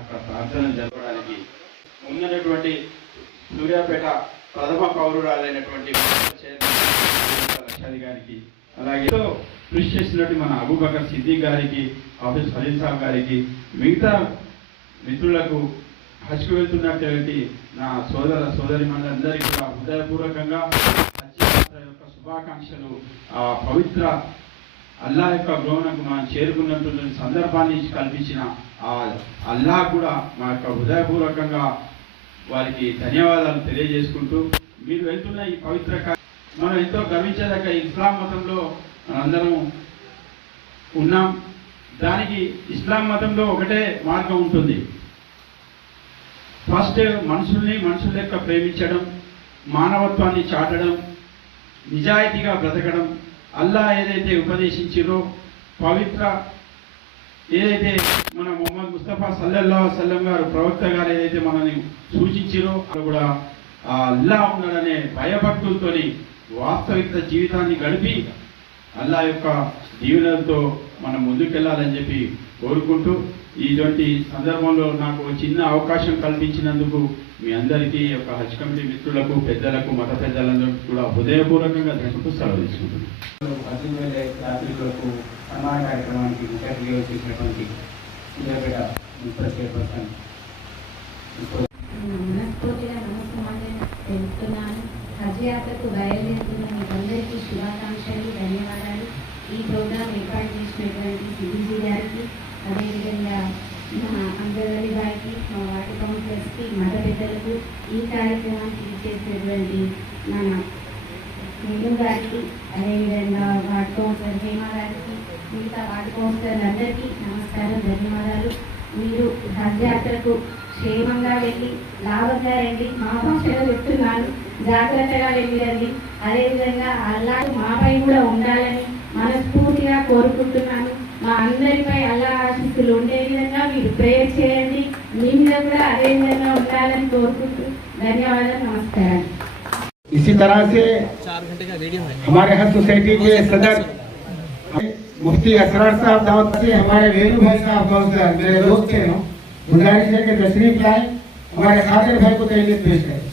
అక్కడ ప్రార్థనలు జరపడానికి ఉన్నటువంటి సూర్యాపేట ప్రథమ పౌరురాలైనటువంటి లక్షాది గారికి, అలాగే కృషి చేసినట్టు మన అబూబకర్ సిద్దిక్ గారికి, ఆఫీస్ ఖలీల్ సాబ్ గారికి, మిగతా మిత్రులకు, హజ్కు వెళ్తున్నటువంటి నా సోదరి మనందరికీ కూడా హృదయపూర్వకంగా హజ్ యాత్ర యొక్క శుభాకాంక్షలు. ఆ పవిత్ర అల్లాహ్ యొక్క గృహమునకు మనం చేరుకున్నటువంటి సందర్భాన్ని కల్పించిన ఆ అల్లాహ్ కూడా మా యొక్క హృదయపూర్వకంగా వారికి ధన్యవాదాలు తెలియజేసుకుంటూ, మీరు వెళ్తున్న ఈ పవిత్ర మనం ఎంతో గర్వించదగ్గ ఇస్లాం మతంలో మనందరం ఉన్నాం. దానికి ఇస్లాం మతంలో ఒకటే మార్గం ఉంటుంది. ఫస్ట్ మనుషుల యొక్క ప్రేమించడం, మానవత్వాన్ని చాటడం, నిజాయితీగా బ్రతకడం, అల్లాహ్ ఏదైతే ఉపదేశించిరో పవిత్ర ఏదైతే మన ముహమ్మద్ ముస్తఫా సల్లల్లాహు అలైహి వసల్లం గారు ప్రవక్త గారు ఏదైతే మనల్ని సూచించిరో అది కూడా ఆ అల్లాహ్ ఉన్నాడనే భయభక్తులతో వాస్తవిక జీవితాన్ని గడిపి అల్లాహ్ యొక్క దీవెనలతో మనం ముందుకెళ్లాలని చెప్పి కోరుకుంటూ, ఇటువంటి సందర్భంలో నాకు చిన్న అవకాశం కల్పించినందుకు మీ అందరికీ యొక్క హజ్ కమిటీ మిత్రులకు, పెద్దలకు, మత పెద్దలందరికీ కూడా హృదయపూర్వకంగా ధన్యవాదాలు సెలవు తీసుకుంటున్నాను. యాత్రికులకు సన్మాన కార్యక్రమానికి ముఖ్య అతిథిగా చేసినటువంటి సూర్యాపేట మున్సిపల్ చైర్పర్సన్ మనస్ఫూర్తిగా నమస్కారం తెలుపుతున్నాను. హజ్ యాత్రకు బయలుదేరుతున్న మీకందరికీ శుభాకాంక్షలు, ధన్యవాదాలు. ఈ ప్రోగ్రాం ఏర్పాటు చేసినటువంటి సిద్దిజీ గారికి, అదేవిధంగా మా అంజలి గారికి, మా వార్డు కౌన్సిలర్స్కి, మత పెద్దలకు, ఈ కార్యక్రమానికి ఇచ్చేసినటువంటి మన హిందూ గారికి, అదేవిధంగా వార్డు కౌన్సిలర్ హేమా గారికి, మిగతా వార్డు కౌన్సిలర్లందరికీ నమస్కారం, ధన్యవాదాలు. మీరు హజ్ యాత్రకు క్షేమంగా వెళ్ళి లాభంగా రండి. మా భాషలో చెప్తున్నాను, జాగ్రత్తగా వెళ్ళి రండి. అదేవిధంగా అల్లాహ్ మాపై కూడా ఉండాలని మనస్ఫూర్తిగా కోరుకుంటున్నాను. మా అందరిపై అల్లాహ్ ఆశీస్సులు ఉండే విధంగా మీరు ప్రేయర్ చేయండి. మీ మీద కూడా అదే విధంగా ఉండాలని కోరుకుంటూ ధన్యవాదాలు, నమస్కారం. इसी तरह से हमारे हज सोसाइटी के सदर मुफ्ती असरार साहब दावत से हमारे वेणु भाई साहब काउंसलर मेरे दोस्त हैं, गुजारिश है कि तशरीफ लाए, हमारे खादिर भाई को तहनीत पेश करें।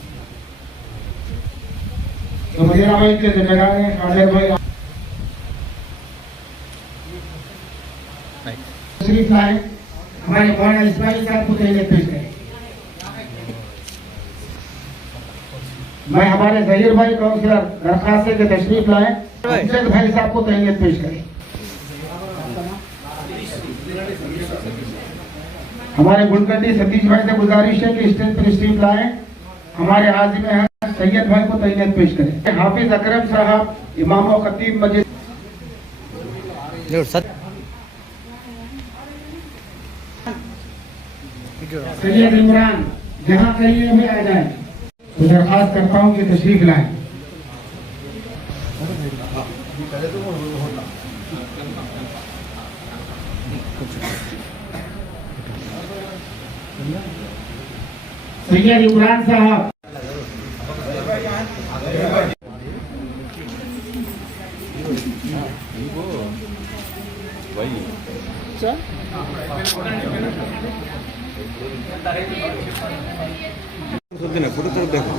तो मदीना भाई के जिम्मेदार हैं खादिर भाई, तशरीफ लाए, हमारे मौलाना इस्माइल साहब को तहनीत पेश करें। मैं हमारे जहीर भाई काउंसलर दरखास्त के तशरीफ लाए, अफजल भाई साहब को तहनीत पेश करें। हमारे गुलकंडी सतीश भाई से गुजारिश है कि स्टेज पर तशरीफ लाए, हमारे आज़िम हज सैयद भाई को तहनीत पेश करें। हाफिज अकरम साहब इमाम और खतीब मस्जिद, सैयद इमरान जहाँ कहीं में आ जाए तो दरखास्त करता हूँ कि तशरीफ लाएं। सैयद इमरान साहब, देखो